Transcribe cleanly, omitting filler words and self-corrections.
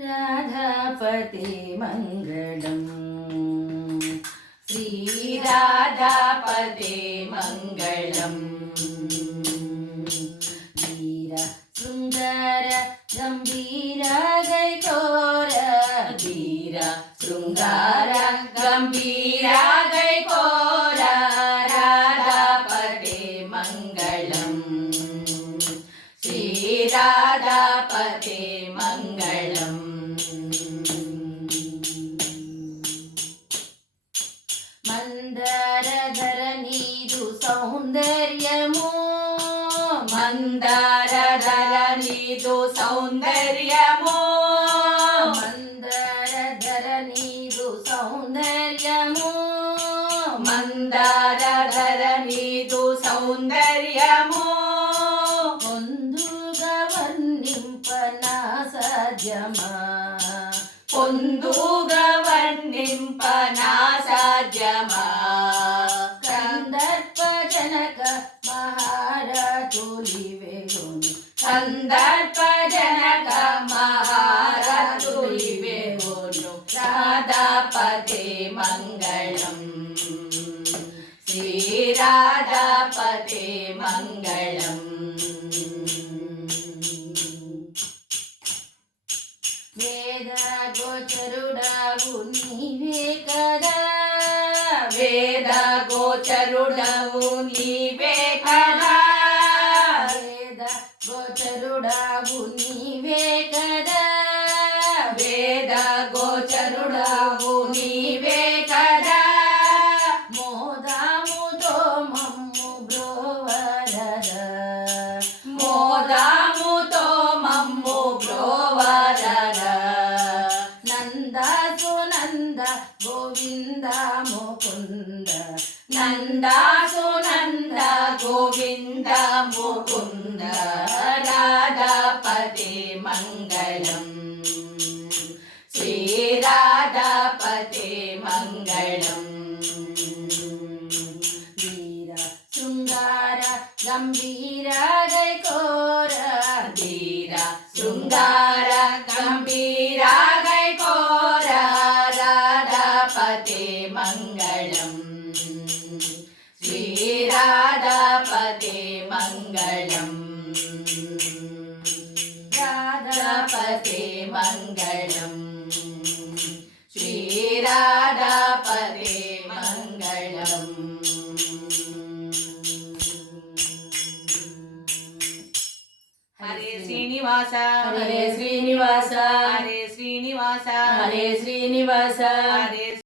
राधापते मङ्गलम् श्रीराधापते मङ्गलम् वीर शृङ्गार गम्भीर गैकोर वीर शृङ्गार गम्भीर गैकोर राधापते मङ्गलम् श्रीराधापते मङ्गलम् ಮಂದಾರಧರ ನೀದು ಸೌಂದರ್ಯಮೋ ಮಂದಾರಧರ ನೀದು ಸೌಂದರ್ಯಮೋ ಮಂದಾರಧರ ನೀದು ಸೌಂದರ್ಯಮೋ ಮಂದಾರಧರ ನೀದು ಸೌಂದರ್ಯಮೋ పొందుగవర్ణింపన సాధ్యమా పొందుగవర్ణింపన సాధ్యమా కందర్పజనక మహారతులివేగును కందర్పజనక మహారతులివేగును రాధాపతే మంగళం శ్రీరాధాపతే మంగళం వేద గోచరుడవు నీవే కదా వేద గోచరుడవు నీవే కదా వేద గోచరుడవు నీవే కదా వేద గోచరుడవు నీవే కదా మోదాముతో మమ్ము బ్రోవరద మోదాముతో మమ్ము బ్రోవరద నంద సునంద గోవింద ముకుంద నంద సునంద గోవింద ముకుంద రాధాపతే మంగళం శ్రీరాధాపతే మంగళం వీర శృంగార గంభీర గైకోర ధీర శృంగార గంభీర గైకోర రాధాపతే మంగళం శ్రీరాధాపతే మంగళం రాధాపతే మంగళం శ్రీరాధాపతే మంగళం హరే శ్రీనివాస హరే శ్రీనివాస హరే శ్రీనివాస హరే శ్రీనివాస హరే